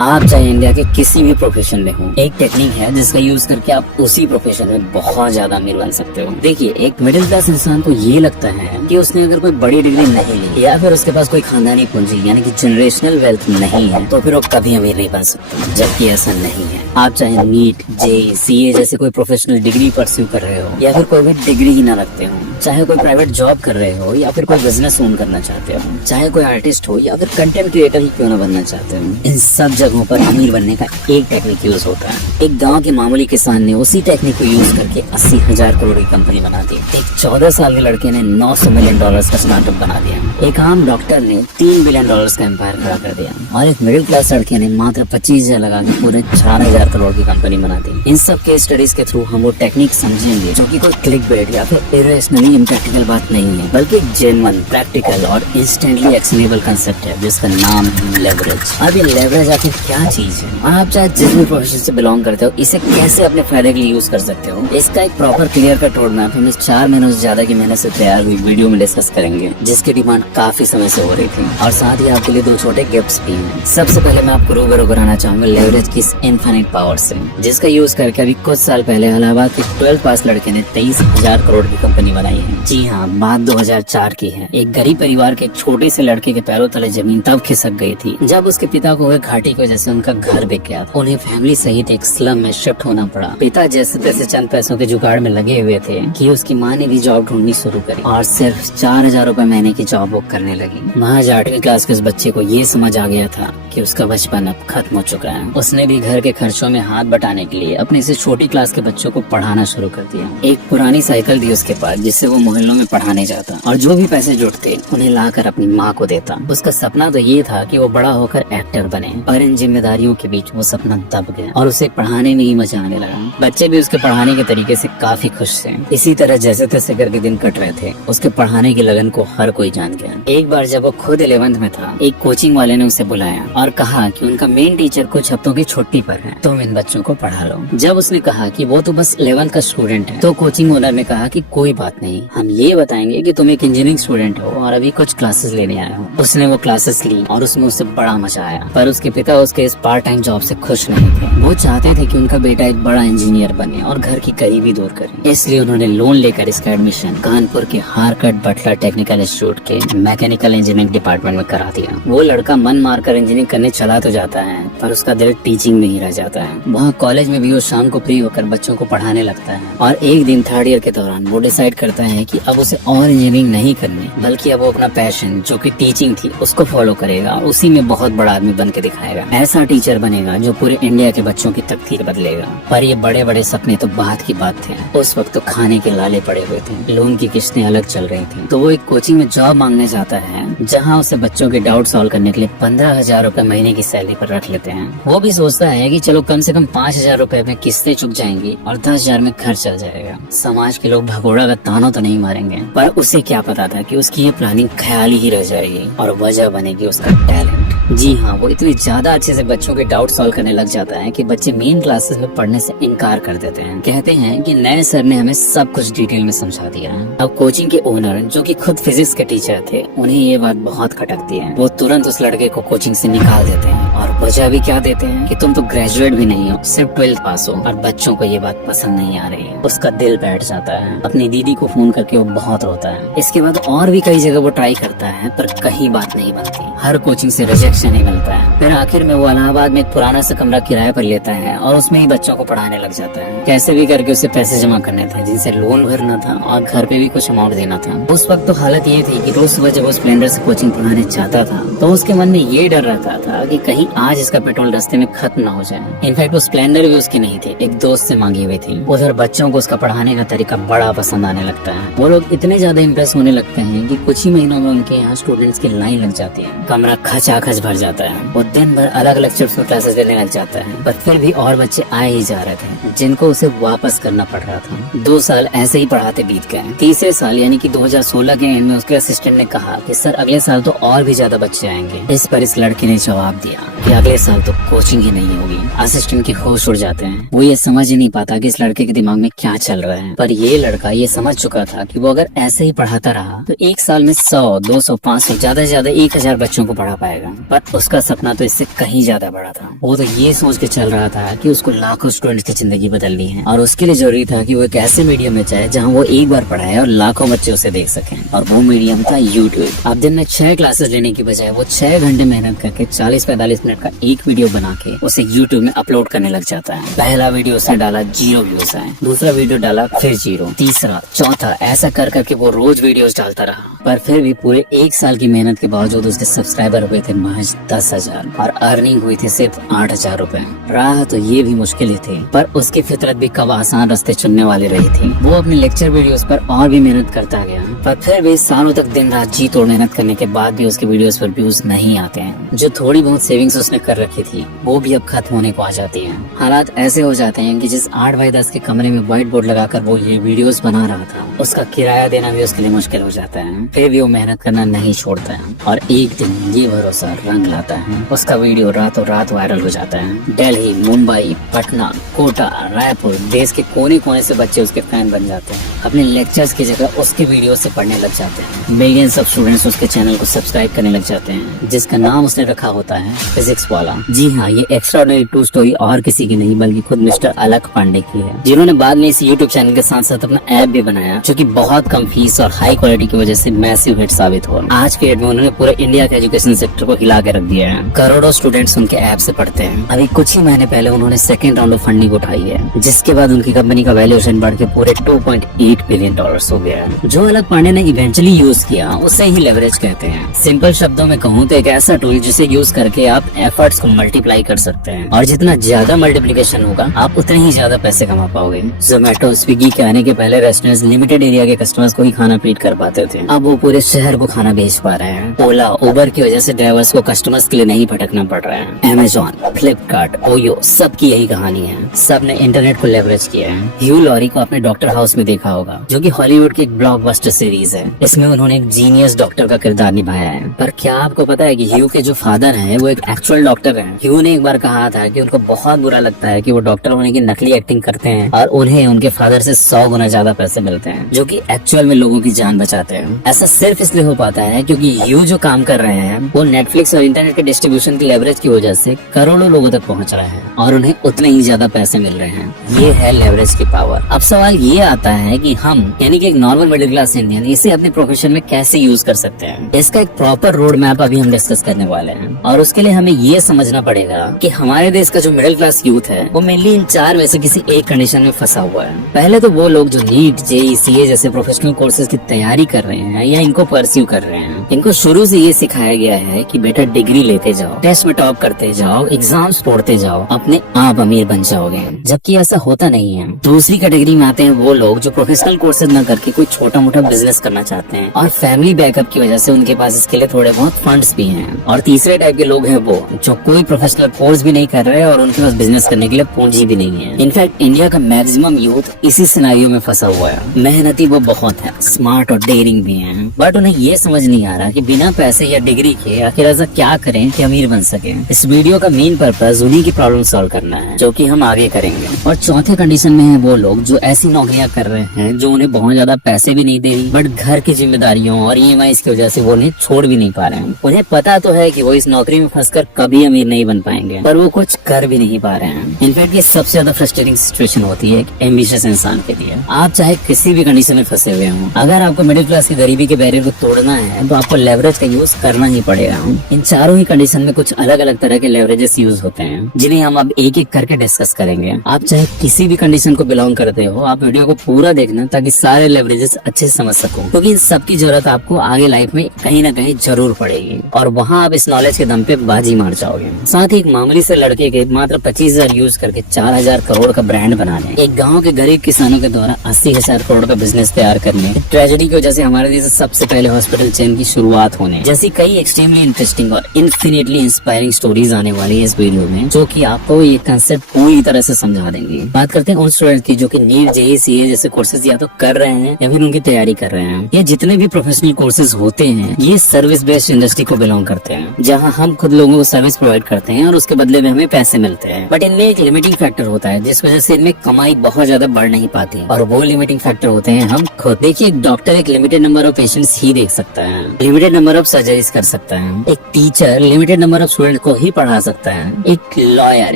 आप चाहे इंडिया के किसी भी प्रोफेशन में हो, एक टेक्निक है जिसका यूज करके आप उसी प्रोफेशन में बहुत ज्यादा अमीर बन सकते हो। देखिए, एक मिडिल क्लास इंसान को ये लगता है कि उसने अगर कोई बड़ी डिग्री नहीं ली या फिर उसके पास कोई खानदानी पूंजी यानी कि जनरेशनल वेल्थ नहीं है तो फिर वो कभी अमीर नहीं बन सकता, जबकि ऐसा नहीं है। आप चाहे नीट, जेईई, सीए जैसे कोई प्रोफेशनल डिग्री परस्यू कर रहे हो या फिर कोई भी डिग्री ही ना रखते हो, चाहे कोई प्राइवेट जॉब कर रहे हो या फिर कोई बिजनेस ओन करना चाहते हो, चाहे कोई आर्टिस्ट हो या फिर कंटेंट क्रिएटर ही क्यों ना बनना चाहते हो, इन सब जगहों पर अमीर बनने का एक टेक्निक यूज होता है। एक गांव के मामूली किसान ने उसी टेक्निक को यूज करके 80,000 करोड़ की कंपनी बना दी। एक 14 साल के लड़के ने $900 मिलियन का स्टार्टअप बना दिया। एक आम डॉक्टर ने $3 बिलियन का एम्पायर खड़ा कर दिया और एक मिडिल क्लास लड़के ने मात्र 25,000 लगा के पूरे 4,000 करोड़ की कंपनी बना दी। इन सब केस स्टडीज के थ्रू हम वो टेक्निक समझेंगे जो कि कोई क्लिक बेट या फिर इरेशनली इम्प्रैक्टिकल बात नहीं है, बल्कि जेन्युइन, प्रैक्टिकल और इंस्टेंटली एक्शनेबल कंसेप्ट है जिसका नाम है लेवरेज। अब ये लेवरेज आखिर क्या चीज है और आप चाहे जिस भी प्रोफेशन से बिलोंग करते हो, इसे कैसे अपने फायदे के लिए यूज कर सकते हो, इसका एक proper clear cut road map हम इस 4 महीनों से ज्यादा की मेहनत से तैयार हुई वीडियो में डिस्कस करेंगे, जिसकी डिमांड काफी समय से हो रही थी। और साथ ही आपके लिए 2 छोटे गिफ्ट्स भी हैं। सबसे पहले मैं आपको रूबरू कराना चाहूंगा लेवरेज की इस इनफिनिट पावर से, जिसका यूज करके अभी कुछ साल पहले इलाहाबाद के 12th पास लड़के ने 23,000 करोड़ की कंपनी बनाई है। जी हाँ, बात 2004 की है। एक गरीब परिवार के छोटे से लड़के के पैरों तले जमीन तब खिसक गई थी जब उसके पिता को हुए घाटी की वजह से उनका घर बिक गया। उन्हें फैमिली सहित एक स्लम में शिफ्ट होना पड़ा। पिता जैसे तैसे चंद पैसों के जुगाड़ में लगे हुए थे कि उसकी माँ ने भी जॉब ढूंढनी शुरू करी और सिर्फ 4,000 रुपए महीने की जॉब बुक करने लगी। महज 8वीं क्लास के उस बच्चे को ये समझ आ गया था कि उसका बचपन अब खत्म हो चुका है। उसने भी घर के खर्चों में हाथ बटाने के लिए अपने से छोटी क्लास के बच्चों को पढ़ाना शुरू कर दिया। एक पुरानी साइकिल थी उसके पास जिससे वो मोहल्लों में पढ़ाने जाता और जो भी पैसे जुटते उन्हें लाकर अपनी माँ को देता। उसका सपना तो ये था कि वो बड़ा होकर एक्टर बने, पर इन जिम्मेदारियों के बीच वो सपना दब गया और उसे पढ़ाने में ही मजा आने लगा। बच्चे भी उसके पढ़ाने के तरीके से काफी खुश थे। इसी तरह जैसे तैसे करके दिन कट रहे थे। उसके पढ़ाने की लगन को हर कोई जान गया। एक बार जब वो खुद 11th में था, एक कोचिंग वाले ने उसे बुलाया और कहा कि उनका मेन टीचर कुछ हफ्तों की छुट्टी पर है, तुम इन बच्चों को पढ़ा लो। जब उसने कहा कि वो तो बस 11th का स्टूडेंट है, तो कोचिंग ओनर ने कहा कि कोई बात नहीं, हम ये बताएंगे कि तुम एक इंजीनियरिंग स्टूडेंट हो और अभी कुछ क्लासेस लेने आए हो। उसने वो क्लासेस ली और उसमें उसे बड़ा मजा आया, पर उसके पिता उसके इस पार्ट टाइम जॉब से खुश नहीं थे। वो चाहते थे कि उनका बेटा एक बड़ा इंजीनियर बने और घर की गरीबी दूर करे। इसलिए उन्होंने लोन लेकर इसका एडमिशन कानपुर के हारकट बटला टेक्निकल इंस्टीट्यूट के मैकेनिकल इंजीनियरिंग डिपार्टमेंट में करा दिया। वो लड़का मन मारकर इंजीनियरिंग करने चला तो जाता है, पर उसका दिल टीचिंग में ही रह जाता है। वहाँ कॉलेज में भी वो शाम को फ्री होकर बच्चों को पढ़ाने लगता है और एक दिन 3rd ईयर के दौरान वो डिसाइड करता है कि अब उसे और इंजीनियरिंग नहीं करनी, बल्कि अब वो अपना पैशन जो कि टीचिंग थी उसको फॉलो करेगा और उसी में बहुत बड़ा आदमी बन के दिखाएगा। ऐसा टीचर बनेगा जो पूरे इंडिया के बच्चों की तकदीर बदलेगा। पर ये बड़े बड़े सपने तो बात की बात थे। उस वक्त तो खाने के लाले पड़े हुए थे, लोन की किस्तें अलग चल रही थी। तो वो एक कोचिंग में जॉब मांगने जाता है जहाँ उसे बच्चों के डाउट सॉल्व करने के लिए 15,000 रुपए महीने की सैलरी पर रख लेते हैं। वो भी सोचता है कि चलो कम से कम 5,000 रुपए में किस्तें चुक जाएंगी और 10,000 में घर चल जाएगा। समाज के लोग भगोड़ा का ताना तो नहीं मारेंगे, पर उसे क्या पता था कि उसकी ये प्लानिंग ख्याली ही रह जाएगी और वजह बनेगी उसका टैलेंट। जी हाँ, वो इतनी ज्यादा अच्छे से बच्चों के डाउट सॉल्व करने लग जाता है कि बच्चे मेन क्लासेस में पढ़ने से इनकार कर देते हैं। कहते हैं कि नए सर ने हमें सब कुछ डिटेल में समझा दिया है। अब कोचिंग के ओनर जो कि खुद फिजिक्स के टीचर थे, उन्हें ये बात बहुत खटकती है। वो तुरंत उस लड़के को कोचिंग से निकाल देते हैं और वजह भी क्या देते हैं कि तुम तो ग्रेजुएट भी नहीं हो, सिर्फ 12th पास हो। और बच्चों को ये बात पसंद नहीं आ रही है। उसका दिल बैठ जाता है। अपनी दीदी को फोन करके वो बहुत रोता है। इसके बाद और भी कई जगह वो ट्राई करता है, पर कहीं बात नहीं बनती। हर कोचिंग से रिजेक्शन ही मिलता है। फिर आखिर में वो इलाहाबाद में एक पुराना सा कमरा किराए पर लेता है और उसमें ही बच्चों को पढ़ाने लग जाता है। कैसे भी करके उसे पैसे जमा करने थे जिनसे लोन भरना था और घर पे भी कुछ अमाउंट देना था। उस वक्त तो हालत ये थी कि रोज सुबह जब वो स्प्लेंडर से कोचिंग पढ़ाने जाता था तो उसके मन में ये डर रहता था कि कहीं आज इसका पेट्रोल रास्ते में खत्म ना हो जाए। इनफैक्ट वो स्प्लेंडर भी उसकी नहीं थी, एक दोस्त से मांगी हुई थी। उधर बच्चों को उसका पढ़ाने का तरीका बड़ा पसंद आने लगता है। वो लोग इतने ज्यादा इम्प्रेस होने लगते हैं कि कुछ ही महीनों में उनके यहाँ स्टूडेंट्स की लाइन लग जाती है। कमरा खचाखच भर जाता है। वो दिन भर अलग अलग शिफ्ट में क्लासेस लेने लग जाता है, पर फिर भी और बच्चे आए ही जा रहे थे जिनको उसे वापस करना पड़ रहा था। 2 साल ऐसे ही पढ़ाते बीत गए। तीसरे साल यानी कि 2016 के एंड में उसके असिस्टेंट ने कहा कि सर अगले साल तो और भी ज्यादा बच्चे आएंगे। इस पर इस लड़के ने जवाब दिया कि अगले अगले साल तो कोचिंग ही नहीं होगी। असिस्टेंट के होश उड़ जाते हैं। वो ये समझ ही नहीं पाता कि इस लड़के के दिमाग में क्या चल रहा है। पर ये लड़का ये समझ चुका था कि वो अगर ऐसे ही पढ़ाता रहा तो एक साल में 100, 200, 500, ज्यादा से ज्यादा 1000 बच्चों को पढ़ा पाएगा। पर उसका सपना तो इससे कहीं ज्यादा बड़ा था। वो तो ये सोच के चल रहा था कि उसको लाखों स्टूडेंट्स की जिंदगी बदलनी है और उसके लिए जरूरी था कि वो एक ऐसे मीडियम में जाए जहाँ वो एक बार पढ़ाए और लाखों बच्चे उसे देख सकें। और वो मीडियम था यूट्यूब। अब दिन में 6 क्लासेस लेने की बजाय वो 6 घंटे मेहनत करके 40-45 मिनट का एक वीडियो बना के उसे यूट्यूब में अपलोड करने लग जाता है। पहला वीडियो उसने डाला 0 व्यूज आए, दूसरा वीडियो डाला फिर 0, तीसरा, चौथा, ऐसा कर करके वो रोज वीडियोस डालता रहा। पर फिर भी पूरे 1 साल की मेहनत के बावजूद उसके सब्सक्राइबर हुए थे महज 10,000 और अर्निंग हुई थी सिर्फ 8,000 रुपए। राह तो ये भी मुश्किल ही थी, पर उसकी फितरत भी कब आसान रास्ते चुनने वाली रही थी। वो अपने लेक्चर वीडियोस पर और भी मेहनत करता गया, पर फिर भी सालों तक दिन रात जी तोड़ मेहनत करने के बाद भी उसके वीडियोस पर व्यूज नहीं आते हैं। जो थोड़ी बहुत सेविंग्स उसने कर रखी थी वो भी अब खत्म होने को आ जाती है। हालात ऐसे हो जाते हैं कि जिस 8x10 के कमरे में व्हाइट बोर्ड लगाकर वो ये वीडियोस बना रहा था उसका किराया देना भी उसके लिए मुश्किल हो जाता है। फिर भी वो मेहनत करना नहीं छोड़ता है और एक दिन ये भरोसा रंग लाता है। उसका वीडियो रातों रात वायरल हो जाता है। दिल्ली, मुंबई, पटना, कोटा, रायपुर, देश के कोने कोने से बच्चे उसके फैन बन जाते हैं। अपने लेक्चर्स की जगह उसके वीडियो से पढ़ने लग जाते हैं। मिलियंस ऑफ स्टूडेंट्स उसके चैनल को सब्सक्राइब करने लग जाते हैं, जिसका नाम उसने रखा होता है फिजिक्स वाला। जी हाँ, ये एक्स्ट्राऑर्डिनरी ट्रू स्टोरी और किसी की नहीं बल्कि खुद मिस्टर अलख पांडे की है, जिन्होंने बाद में इस यूट्यूब चैनल के साथ साथ अपना ऐप भी बनाया, जो कि बहुत कम फीस और हाई क्वालिटी की वजह से मैसिव हिट साबित हुआ। आज के डेट में उन्होंने पूरे इंडिया के एजुकेशन सेक्टर को हिला के रख दिया है। करोड़ों स्टूडेंट्स उनके ऐप से पढ़ते हैं। अभी कुछ ही महीने पहले उन्होंने सेकंड राउंड ऑफ फंडिंग उठाई है, जिसके बाद उनकी कंपनी का वैल्यूएशन बढ़ के पूरे $2.8 बिलियन हो गया है। जो अलख पांडे ने इवेंचुअली यूज किया उसे ही लेवरेज कहते हैं। सिंपल शब्दों में कहूँ तो एक ऐसा टूल जिसे यूज करके आप एफर्ट्स को मल्टीप्लाई कर सकते हैं और जितना ज्यादा मल्टीप्लिकेशन होगा आप उतने ही ज्यादा पैसे कमा पाओगे। जोमेटो, स्विगी के आने के पहले रेस्टोरेंट्स लिमिटेड एरिया के कस्टमर्स को ही खाना फीड कर पाते थे। अब वो पूरे शहर को खाना भेज पा रहे हैं। ओला, उबर की वजह से ड्राइवर्स को कस्टमर्स के लिए नहीं भटकना पड़ रहा है। अमेजॉन, फ्लिपकार्ट, ओयो, सबकी यही कहानी है। सब ने इंटरनेट को लेवरेज किया है। ह्यू लॉरी को आपने डॉक्टर हाउस में देखा होगा, जो कि हॉलीवुड की एक ब्लॉकबस्टर सीरीज है। इसमें उन्होंने एक जीनियस डॉक्टर का किरदार निभाया है। पर क्या आपको पता है कि ह्यू के जो फादर हैं वो एक एक्चुअल डॉक्टर हैं। ह्यू ने एक बार कहा था कि उनको बहुत बुरा लगता है कि वो डॉक्टर होने की नकली एक्टिंग करते हैं और उन्हें उनके फादर से 100 गुना ज्यादा पैसे मिलते हैं, जो कि एक्चुअल में लोगों की जान बचाते हैं। ऐसा सिर्फ इसलिए हो पाता है क्योंकि ह्यू जो काम कर रहे हैं वो नेटफ्लिक्स और इंटरनेट के डिस्ट्रीब्यूशन की लेवरेज की वजह से करोड़ों लोगों तक पहुंच रहे हैं और उन्हें उतने ही ज्यादा पैसे मिल रहे हैं। ये है लेवरेज की पावर। अब सवाल ये आता है कि हम यानी कि एक नॉर्मल मिडिल क्लास इंडियन इसे अपने प्रोफेशन में कैसे यूज कर सकते हैं। इसका एक प्रॉपर रोड मैप अभी हम डिस्कस करने वाले हैं और उसके लिए हमें ये समझना पड़ेगा कि हमारे देश का जो मिडिल क्लास यूथ है वो मेनली इन 4 में से किसी एक कंडीशन में फंसा हुआ है। पहले तो वो लोग जो नीट, जेईई, सीए जैसे प्रोफेशनल कोर्सेज की तैयारी कर रहे हैं या इनको परस्यू कर रहे हैं। इनको शुरू से ये सिखाया गया है कि बेटा डिग्री लेते जाओ, टेस्ट में टॉप करते जाओ, एग्जाम्स पढ़ते जाओ, अपने आप अमीर बन जाओगे, जबकि ऐसा होता नहीं है। दूसरी कैटेगरी में आते हैं वो लोग जो प्रोफेशनल कोर्सेज न करके कोई छोटा मोटा बिजनेस करना चाहते हैं और फैमिली बैकअप की वजह से उनके पास इसके लिए थोड़े बहुत फंड्स भी हैं। और तीसरे टाइप के लोग हैं वो जो कोई प्रोफेशनल कोर्स भी नहीं कर रहे और उनके पास बिजनेस करने के लिए पूंजी भी नहीं है। इनफैक्ट इंडिया का मैक्सिमम यूथ इसी सिनेरियो में फंसा हुआ है। मेहनती वो बहुत है, स्मार्ट और डेयरिंग भी हैं, बट उन्हें ये समझ नहीं आ रहा कि बिना पैसे या डिग्री के आखिर ऐसा क्या करें कि अमीर बन सके। इस वीडियो का मेन पर्पस उन्हीं की प्रॉब्लम सॉल्व करना है, जो कि हम आगे करेंगे। और चौथे कंडीशन में है वो लोग जो ऐसी नौकरियां कर रहे हैं जो उन्हें बहुत ज्यादा पैसे भी नहीं दे रही, बट घर की जिम्मेदारियों और ईएमआईज़ की वजह से वो उन्हें छोड़ भी नहीं पा रहे हैं। उन्हें पता तो है कि वो इस नौकरी में फंसकर कभी अमीर नहीं बन पाएंगे, पर वो कुछ कर भी नहीं पा रहे हैं। इनफैक्ट ये सबसे ज्यादा फ्रस्ट्रेटिंग सिचुएशन होती है एक एम्बिशियस इंसान के लिए। आप चाहे किसी भी कंडीशन में फंसे हुए हों, अगर आपको मिडिल क्लास की गरीबी के बैरियर को तोड़ना है तो आपको लेवरेज का यूज करना ही पड़ेगा। इन चारों ही कंडीशन में कुछ अलग अलग तरह के लेवरेजेस यूज होते हैं, जिन्हें हम अब एक एक करके डिस्कस करेंगे। आप चाहे किसी भी कंडीशन को बिलोंग करते हो, आप वीडियो को पूरा देखना ताकि सारे लेवरेजेस अच्छे से समझ सको, क्योंकि इन सब की जरूरत आपको आगे लाइफ में कहीं ना कहीं जरूर पड़ेगी और वहाँ आप इस नॉलेज के दम पे बाजी मार जाओगे। साथ ही एक मामूली से लड़के के मात्र 25,000 यूज करके 4,000 करोड़ का ब्रांड बनाने, एक गाँव के गरीब किसानों के द्वारा 80,000 करोड़ का बिजनेस तैयार करने, ट्रेजेडी की वजह से हमारे देश से सबसे पहले हॉस्पिटल चेन की शुरुआत होने जैसी कई एक्सट्रीमली इंटरेस्टिंग और इन्फिनिटली इंस्पायरिंग स्टोरीज आने वाली है इस वीडियो में, जो कि आपको ये कंसेप्ट पूरी तरह से समझा देंगे। बात करते हैं उन स्टूडेंट्स की जो कि नीट, जेईई, सीए जैसे कोर्सेज या तो कर रहे हैं या फिर उनकी तैयारी कर रहे हैं। ये जितने भी प्रोफेशनल कोर्सेज होते हैं ये सर्विस बेस्ड इंडस्ट्री को बिलोंग करते हैं, जहाँ हम खुद लोगों को सर्विस प्रोवाइड करते हैं और उसके बदले में हमें पैसे मिलते हैं। बट इनमें एक लिमिटिंग फैक्टर होता है जिस वजह से इनमें कमाई बहुत ज्यादा बढ़ नहीं पाती, और वो लिमिटिंग फैक्टर होते हैं हम खुद। देखिए, एक डॉक्टर एक लिमिटेड नंबर ऑफ पेशेंट्स ही देख सकता है, लिमिटेड नंबर ऑफ सर्जरीज कर सकता है। एक teacher limited number of student को ही पढ़ा सकता है। एक लॉयर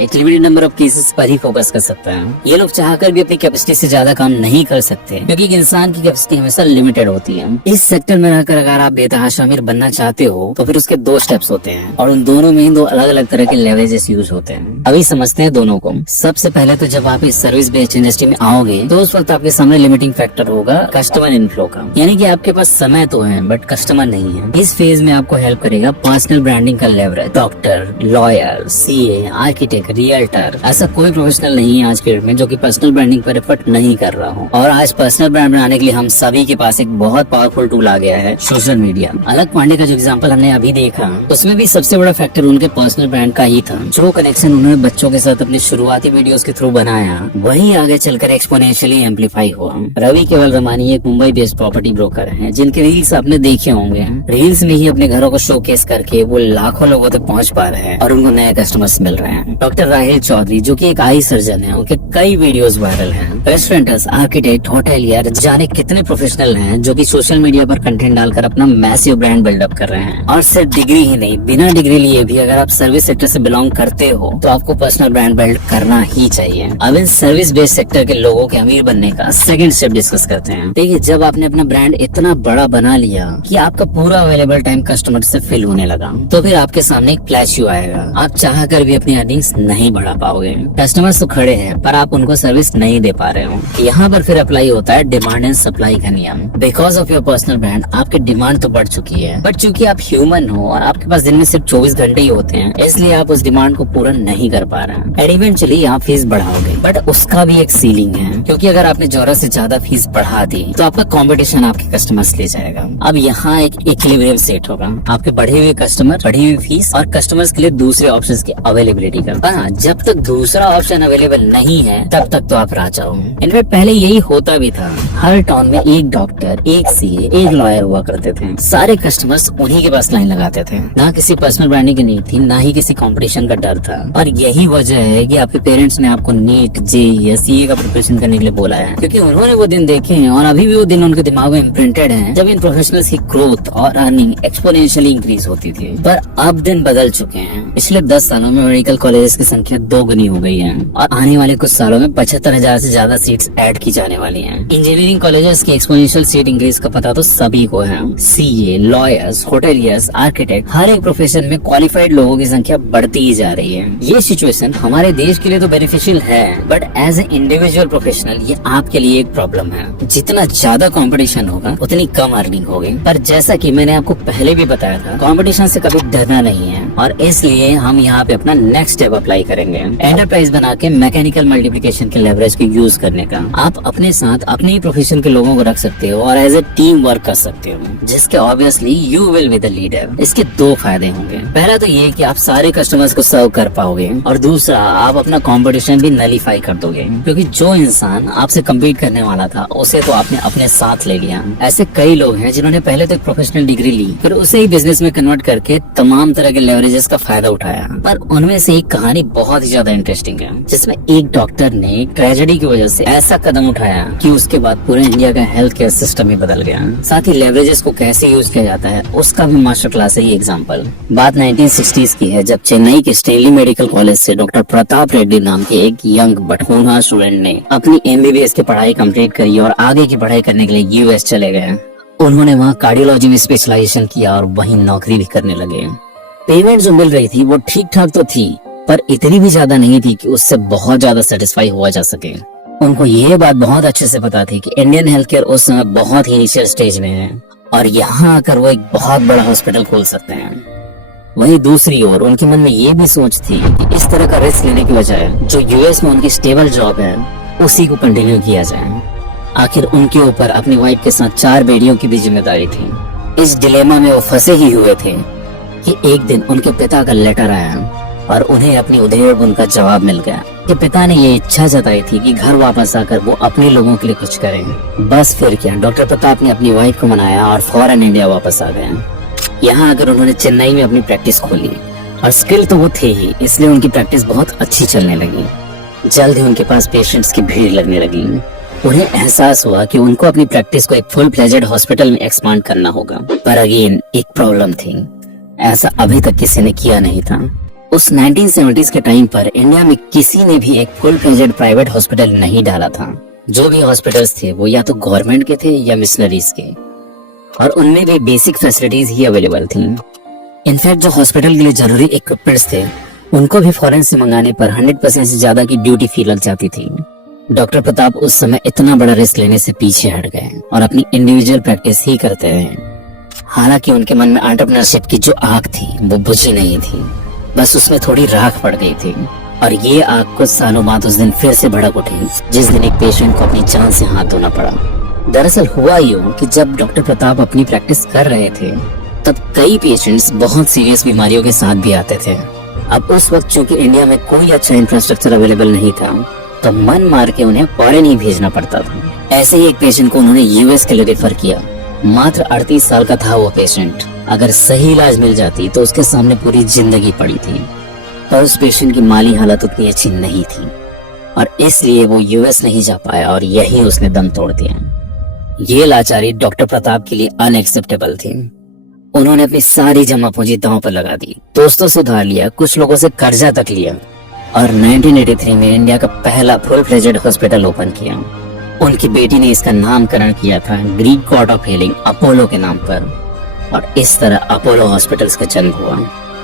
एक लिमिटेड नंबर ऑफ केसेस पर ही फोकस कर सकता है। ये लोग चाहकर भी अपनी कैपेसिटी से ज्यादा काम नहीं कर सकते, क्योंकि एक इंसान की कैपेसिटी हमेशा लिमिटेड होती है। इस सेक्टर में रहकर अगर आप बेतहाशा अमीर बनना चाहते हो तो फिर उसके 2 स्टेप्स होते हैं, और उन दोनों में 2 अलग अलग तरह के लेवरेजेस यूज होते हैं। अभी समझते हैं दोनों को। सबसे पहले तो जब आप इस सर्विस बेस्ड इंडस्ट्री में आओगे तो उस वक्त आपके सामने लिमिटिंग फैक्टर होगा कस्टमर इनफ्लो का, यानी कि आपके पास समय तो है बट कस्टमर नहीं है। इस फेज में आपको हेल्प करेगा पर्सनल ब्रांडिंग का leverage. Doctor, lawyer, CA, architect, realtor, ऐसा कोई प्रोफेशनल नहीं है आज के डेट में जो कि पर्सनल ब्रांडिंग पर एफर्ट नहीं कर रहा हो। और आज पर्सनल ब्रांड बनाने के लिए हम सभी के पास एक बहुत पावरफुल टूल आ गया है, सोशल मीडिया। अलग पांडे का जो एग्जांपल हमने अभी देखा उसमें भी सबसे बड़ा फैक्टर उनके पर्सनल ब्रांड का ही था। जो कनेक्शन उन्होंने बच्चों के साथ अपनी शुरुआती वीडियोस के थ्रू बनाया वही आगे चलकर एक्सपोनेंशियली एम्पलीफाई हुआ। रवि केवल रमानी एक मुंबई बेस्ड प्रॉपर्टी ब्रोकर है जिनके रील्स आपने देखे होंगे। रील्स में ही अपने घरों को शोकेस करके वो लाखों लोगों तक पहुंच पा रहे हैं और उनको नए कस्टमर्स मिल रहे हैं। डॉक्टर राहिल चौधरी जो कि एक आई सर्जन है, उनके कई वीडियोस वायरल हैं। रेस्टोरेंटर्स, आर्किटेक्ट, होटेलियर, जाने कितने प्रोफेशनल हैं जो कि सोशल मीडिया पर कंटेंट डालकर अपना मैसिव ब्रांड बिल्डअप कर रहे हैं। और सिर्फ डिग्री ही नहीं, बिना डिग्री लिए भी अगर आप सर्विस सेक्टर से बिलोंग करते हो तो आपको पर्सनल ब्रांड बिल्ड करना ही चाहिए। अब इन सर्विस बेस्ड सेक्टर के लोगों के अमीर बनने का सेकंड स्टेप डिस्कस करते हैं। देखिए, जब आपने अपना ब्रांड इतना बड़ा बना लिया कि आपका पूरा अवेलेबल टाइम कस्टमर से फिल होने लगा तो फिर आपके सामने एक फ्लैश इशू आएगा। आप चाह कर भी अपनी अर्निंग्स नहीं बढ़ा पाओगे। कस्टमर्स तो खड़े हैं पर आप उनको सर्विस नहीं दे पा रहे हो। यहाँ पर फिर अप्लाई होता है डिमांड एंड सप्लाई का नियम। Because of your personal brand आपकी डिमांड तो बढ़ चुकी है, बट चूंकि आप ह्यूमन हो और आपके पास दिन में सिर्फ 24 घंटे ही होते हैं, इसलिए आप उस डिमांड को पूरा नहीं कर पा रहे हैं। एंड इवेंचुअली आप फीस बढ़ाओगे, बट उसका भी एक सीलिंग है, क्योंकि अगर आपने जरूरत से ज्यादा फीस बढ़ा दी तो आपका कंपटीशन आपके कस्टमर्स ले जाएगा। अब यहाँ एक इक्विलिब्रियम सेट होगा, आपके बढ़े हुए कस्टमर, बढ़ी हुई फीस और कस्टमर्स के लिए दूसरे ऑप्शंस की अवेलेबिलिटी का। हाँ, जब तक दूसरा ऑप्शन अवेलेबल नहीं है तब तक तो आप राजा हो। इनफैक्ट पहले यही होता भी था। हर टाउन में एक डॉक्टर, एक सीए, एक लॉयर हुआ करते थे। सारे कस्टमर्स उन्हीं के पास लाइन लगाते थे। ना किसी पर्सनल ब्रांडिंग की नीड थी, ना ही किसी कंपटीशन का डर था। और यही वजह है कि आपके पेरेंट्स ने आपको नीट, जेईई या सीए का प्रिपरेशन करने के लिए बोला है, क्योंकि उन्होंने वो दिन देखे हैं और अभी भी वो दिन उनके दिमाग में इम्प्रिंटेड है जब इन प्रोफेशनल्स की ग्रोथ और अर्निंग एक्सपोनेंशियली इंक्रीज होती थी। पर अब दिन बदल चुके हैं। पिछले 10 सालों में मेडिकल कॉलेजेस की संख्या 2 गुनी हो गई है और आने वाले कुछ सालों में 75,000 से ज्यादा सीट्स ऐड की जाने वाली हैं। इंजीनियरिंग कॉलेजेस की एक्सपोनेंशियल सीट इंक्रीज का पता तो सभी को है। सीए, लॉयर्स, होटेलियर्स, आर्किटेक्ट, हर एक प्रोफेशन में क्वालिफाइड लोगों की संख्या बढ़ती ही जा रही है। ये सिचुएशन हमारे देश के लिए तो बेनिफिशियल है, but as a individual professional ये आपके लिए एक प्रॉब्लम है। जितना ज्यादा कंपटीशन होगा उतनी कम अर्निंग होगी। पर जैसा कि मैंने आपको पहले भी बताया था, कंपटीशन से कभी डरना नहीं है और इसलिए हम यहाँ पे अपना नेक्स्ट स्टेप अप्लाई करेंगे, एंटरप्राइज बना के मैकेनिकल मल्टीप्लिकेशन के लेवरेज को यूज करने का। आप अपने साथ अपने ही प्रोफेशन के लोगों को रख सकते हो और एज ए टीम वर्क कर सकते हो, जिसके obviously you will be the leader. इसके 2 फायदे होंगे। पहला तो ये कि आप सारे कस्टमर्स को सर्व कर पाओगे और दूसरा आप अपना कंपटीशन भी नलीफाई कर दोगे, क्योंकि जो इंसान आपसे कम्पीट करने वाला था उसे तो आपने अपने साथ ले लिया। ऐसे कई लोग हैं जिन्होंने पहले तो एक प्रोफेशनल डिग्री ली, फिर उसे ही बिजनेस में कन्वर्ट करके तमाम तरह के लेवरेजेस का फायदा उठाया। पर उनमें से एक कहानी बहुत ही ज्यादा इंटरेस्टिंग है, जिसमें एक डॉक्टर ने ट्रेजेडी की वजह से ऐसा कदम उठाया कि उसके बाद पूरे इंडिया का हेल्थ केयर सिस्टम ही बदल गया। साथ ही लेवरेजेस को कैसे यूज किया जाता है उसका भी मास्टर क्लास है ये एग्जाम्पल। बात 1960s की है, जब चेन्नई के स्टेनली मेडिकल कॉलेज से डॉक्टर प्रताप रेड्डी नाम के एक यंग बट होनहार स्टूडेंट ने अपनी MBBS की पढ़ाई कंप्लीट करी और आगे की पढ़ाई करने के लिए US चले गए। उन्होंने वहाँ कार्डियोलॉजी में स्पेशलाइजेशन किया और वहीं नौकरी भी करने लगे। पेमेंट जो मिल रही थी वो ठीक ठाक तो थी, पर इतनी भी ज्यादा नहीं थी कि उससे बहुत ज्यादा सेटिस्फाई हुआ जा सके। उनको ये बात बहुत अच्छे से पता थी कि इंडियन हेल्थ केयर उस समय बहुत ही इनिशियल स्टेज में है और यहाँ आकर वो एक बहुत बड़ा हॉस्पिटल खोल सकते हैं। वहीं दूसरी ओर उनके मन में ये भी सोच थी कि इस तरह का रिस्क लेने की बजाय जो US में उनकी स्टेबल जॉब है उसी को कंटिन्यू किया जाए। आखिर उनके ऊपर अपनी वाइफ के साथ 4 बेटियों की भी जिम्मेदारी थी। इस डिलेमा में वो फंसे ही हुए थे कि एक दिन उनके पिता का लेटर आया और उन्हें अपनी उधेड़-बुन का जवाब मिल गया कि पिता ने ये इच्छा जताई थी कि घर वापस आकर वो अपने लोगों के लिए कुछ करें। बस फिर क्या, डॉक्टर प्रताप ने अपनी वाइफ को मनाया और फौरन इंडिया वापस आ गए। यहाँ आकर उन्होंने चेन्नई में अपनी प्रैक्टिस खोली और स्किल तो वो थे ही, इसलिए उनकी प्रैक्टिस बहुत अच्छी चलने लगी। जल्द ही उनके पास पेशेंट्स की भीड़ लगने लगी। उन्हें एहसास हुआ कि उनको अपनी प्रैक्टिस को एक फुल फ्लेजेड हॉस्पिटल में एक्सपांड करना होगा। पर अगेन एक प्रॉब्लम थी, ऐसा अभी तक किसी ने किया नहीं था। उस 1970s के टाइम पर इंडिया में किसी ने भी एक फुल फ्लेजेड प्राइवेट हॉस्पिटल नहीं डाला था। जो भी हॉस्पिटल्स थे वो या तो गवर्नमेंट के थे या मिशनरीज के, और उनमें भी बेसिक फैसिलिटीज ही अवेलेबल थी। इनफैक्ट जो हॉस्पिटल के लिए जरूरी इक्विपमेंट्स थे उनको भी फॉरेन से मंगाने पर 100% से ज्यादा की ड्यूटी फी लग जाती थी। डॉक्टर प्रताप उस समय इतना बड़ा रिस्क लेने से पीछे हट गए और अपनी इंडिविजुअल प्रैक्टिस ही करते रहे। हालांकि उनके मन में एंटरप्रेन्योरशिप की जो आग थी वो बुझी नहीं थी, बस उसमें थोड़ी राख पड़ गई थी। और ये आग कुछ सालों बाद उस दिन फिर से भड़क उठी, जिस दिन एक पेशेंट को अपनी जान से हाथ धोना पड़ा। दरअसल हुआ यूं कि जब डॉक्टर प्रताप अपनी प्रैक्टिस कर रहे थे तब कई पेशेंट्स बहुत सीरियस बीमारियों के साथ भी आते थे। अब उस वक्त चूंकि इंडिया में कोई अच्छा इंफ्रास्ट्रक्चर अवेलेबल नहीं था तो मन मार के उन्हें फॉरेन ही भेजना पड़ता था। ऐसे ही एक पेशेंट को उन्होंने यूएस के लिए रेफर किया। मात्र 38 साल का था वो पेशेंट। अगर सही इलाज मिल जाती तो उसके सामने पूरी जिंदगी पड़ी थी, पर उस पेशेंट की माली हालत उतनी अच्छी नहीं थी और इसलिए वो यूएस नहीं जा पाया और यही उसने दम तोड़ दिया। ये लाचारी डॉक्टर प्रताप के लिए अनएक्सेप्टेबल थी। उन्होंने अपनी सारी जमा पूंजी दांव पर लगा दी, दोस्तों से उधार लिया, कुछ लोगों से कर्जा तक लिया और 1983 में इंडिया का पहला फुल फ्लेजेड हॉस्पिटल ओपन किया। उनकी बेटी ने इसका नामकरण किया था Greek God of healing Apollo के नाम पर, और इस तरह अपोलो हॉस्पिटल्स का जन्म हुआ।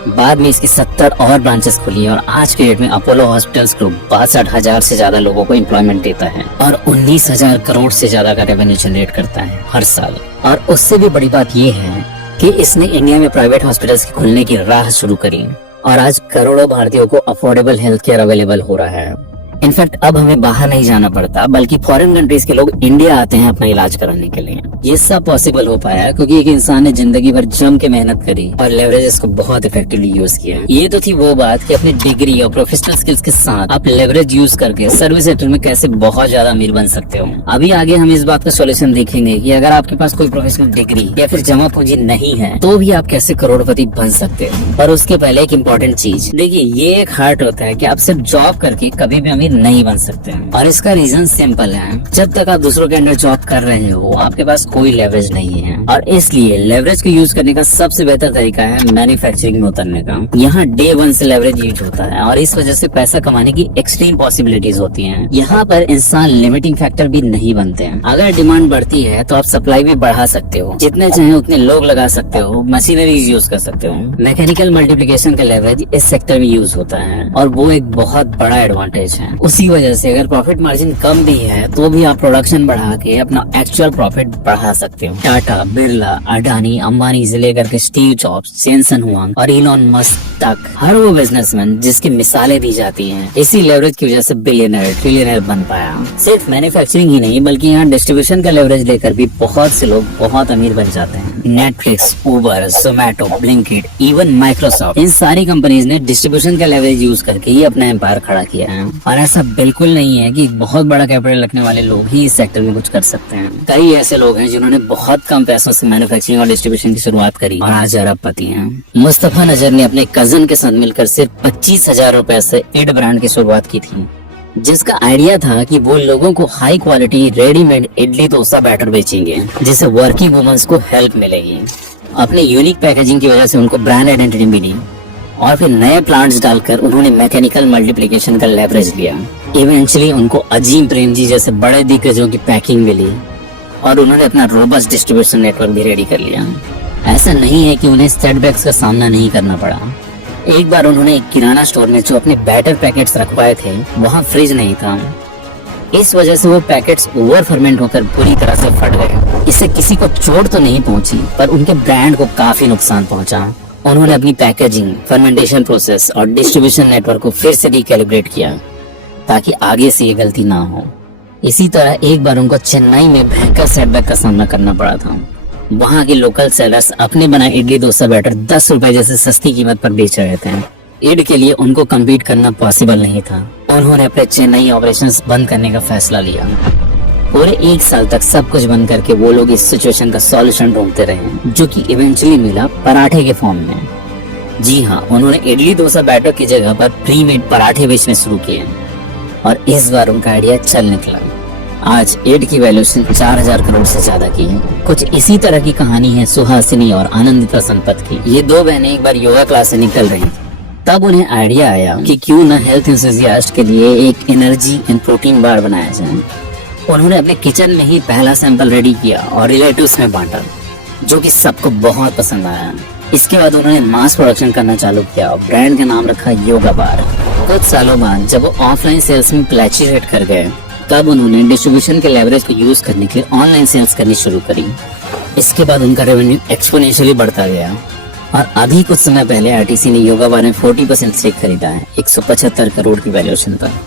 बाद में इसकी 70 और ब्रांचेस खुली और आज के डेट में अपोलो हॉस्पिटल्स ग्रुप 62,000 से ज्यादा लोगों को एम्प्लॉयमेंट देता है और 19,000 करोड़ से ज्यादा का रेवेन्यू जनरेट करता है हर साल। और उससे भी बड़ी बात यह है कि इसने इंडिया में प्राइवेट हॉस्पिटल्स के खुलने की राह शुरू करी और आज करोड़ों भारतीयों को अफोर्डेबल हेल्थ केयर अवेलेबल हो रहा है। इनफैक्ट अब हमें बाहर नहीं जाना पड़ता, बल्कि फॉरेन कंट्रीज के लोग इंडिया आते हैं अपना इलाज कराने के लिए। ये सब पॉसिबल हो पाया क्योंकि एक इंसान ने जिंदगी भर जम के मेहनत करी और लेवरेजेस को बहुत इफेक्टिवली यूज किया। ये तो थी वो बात कि अपनी डिग्री और प्रोफेशनल स्किल्स के साथ आप लेवरेज यूज करके सर्विस सेक्टर में कैसे बहुत ज्यादा अमीर बन सकते हो। अभी आगे हम इस बात का सोल्यूशन देखेंगे कि अगर आपके पास कोई प्रोफेशनल डिग्री या फिर जमा पूंजी नहीं है तो भी आप कैसे करोड़पति बन सकते हो। पर उसके पहले एक इम्पोर्टेंट चीज देखिए, ये एक हार्ट होता है कि आप सिर्फ जॉब करके कभी भी अमीर नहीं बन सकते हैं। और इसका रीजन सिंपल है, जब तक आप दूसरों के अंडर जॉब कर रहे हो आपके पास कोई लेवरेज नहीं है। और इसलिए लेवरेज को यूज करने का सबसे बेहतर तरीका है मैन्युफैक्चरिंग में उतरने का। यहाँ डे 1 से लेवरेज यूज होता है और इस वजह से पैसा कमाने की एक्सट्रीम पॉसिबिलिटीज होती हैं। यहाँ पर इंसान लिमिटिंग फैक्टर भी नहीं बनते हैं। अगर डिमांड बढ़ती है तो आप सप्लाई भी बढ़ा सकते हो, जितने चाहे उतने लोग लगा सकते हो, मशीनरी यूज कर सकते हो। मैकेनिकल मल्टीप्लिकेशन का लेवरेज इस सेक्टर में यूज होता है और वो एक बहुत बड़ा एडवांटेज है। उसी वजह से अगर प्रॉफिट मार्जिन कम भी है तो भी आप प्रोडक्शन बढ़ा के अपना एक्चुअल प्रॉफिट बढ़ा सकते हो। टाटा, बिरला, अडानी, अंबानी से लेकर के स्टीव जॉब्स, जेनसन हुआंग और इलॉन मस्क तक हर वो बिजनेसमैन जिसकी मिसालें दी जाती हैं, इसी लेवरेज की वजह से बिलियनर ट्रिलियनर बन पाया। सिर्फ मैन्युफैक्चरिंग ही नहीं बल्कि यहाँ डिस्ट्रीब्यूशन का लेवरेज लेकर भी बहुत से लोग बहुत अमीर बन जाते हैं। नेटफ्लिक्स, उबर, जोमैटो, ब्लिंकिट, इवन माइक्रोसॉफ्ट, इन सारी कंपनीज ने डिस्ट्रीब्यूशन का लेवरेज यूज करके ही अपना एम्पायर खड़ा किया है। और ऐसा बिल्कुल नहीं है कि बहुत बड़ा कैपिटल रखने वाले लोग ही इस सेक्टर में कुछ कर सकते हैं। कई ऐसे लोग हैं जिन्होंने बहुत कम पैसों से मैन्युफैक्चरिंग और डिस्ट्रीब्यूशन की शुरुआत करी और आज अरबपति हैं। मुस्तफा नजर ने अपने कजन के साथ मिलकर सिर्फ 25,000 रुपए से इड ब्रांड की शुरुआत की थी, जिसका आइडिया था कि वो लोगों को high quality readymade idli dosa batter बेचेंगे जिससे वर्किंग वुमेन्स को हेल्प मिलेगी। अपने यूनिक पैकेजिंग की वजह से उनको ब्रांड आइडेंटिटी मिली और फिर नए प्लांट्स डालकर उन्होंने मैकेनिकल मल्टीप्लिकेशन का लेवरेज लिया। इवेंचुअली उनको अजीम प्रेमजी जैसे बड़े दिग्गजों की पैकिंग मिली और उन्होंने अपना रोबस्ट डिस्ट्रीब्यूशन नेटवर्क भी रेडी कर लिया। ऐसा नहीं है कि उन्हें सेटबैक्स का सामना नहीं करना पड़ा। एक बार उन्होंने एक किराना स्टोर में जो अपने बैटर पैकेट्स रखवाए थे वहाँ फ्रिज नहीं था, इस वजह से वो पैकेट्स ओवर फर्मेंट होकर पूरी तरह से फट गए। इससे किसी को चोट तो नहीं पहुंची पर उनके ब्रांड को काफी नुकसान पहुंचा। उन्होंने अपनी पैकेजिंग, फर्मेंटेशन प्रोसेस और डिस्ट्रीब्यूशन नेटवर्क को फिर से रिकैलिब्रेट किया ताकि आगे से ये गलती ना हो। इसी तरह एक बार उनको चेन्नई में भयंकर सेटबैक का सामना करना पड़ा था। वहाँ के लोकल सेलर्स अपने बनाए इडली डोसा बैटर 10 रुपए जैसे सस्ती कीमत पर बेच रहे थे। इड के लिए उनको कम्पीट करना पॉसिबल नहीं था। उन्होंने अपने चेन्नई ऑपरेशंस बंद करने का फैसला लिया। पूरे 1 साल तक सब कुछ बंद करके वो लोग इस सिचुएशन का सॉल्यूशन ढूंढते रहे, जो कि इवेंचुअली मिला पराठे के फॉर्म में। जी हाँ, उन्होंने इडली डोसा बैटर की जगह पर प्री मेड पराठे बेचने शुरू किए और इस बार उनका आइडिया चल निकला। आज एड की वैल्यूएशन 4000 करोड़ से ज्यादा की है। कुछ इसी तरह की कहानी है सुहासिनी और आनंदिता संपत की। ये दो बहनें एक बार योगा क्लास से निकल रही थी, तब उन्हें आइडिया आया कि क्यों न हेल्थ एंथुसियास्ट के लिए एक एनर्जी एंड प्रोटीन बार बनाया जाए। उन्होंने अपने किचन में ही पहला सैंपल रेडी किया और रिलेटिव्स में बांटा, जो कि सबको बहुत पसंद आया। इसके बाद उन्होंने मास प्रोडक्शन करना चालू किया और ब्रांड का नाम रखा योगा बार। कुछ सालों बाद जब वो ऑफलाइन सेल्स में प्लेचरेट कर गए, तब उन्होंने डिस्ट्रीब्यूशन के लेवरेज को यूज करने के लिए ऑनलाइन सेल्स करनी शुरू करी। इसके बाद उनका रेवेन्यू एक्सपोनेंशियली बढ़ता गया और अभी कुछ समय पहले आरटीसी ने योगा बार में 40% स्टेक खरीदा है 175 करोड़ की वैल्यूएशन पर।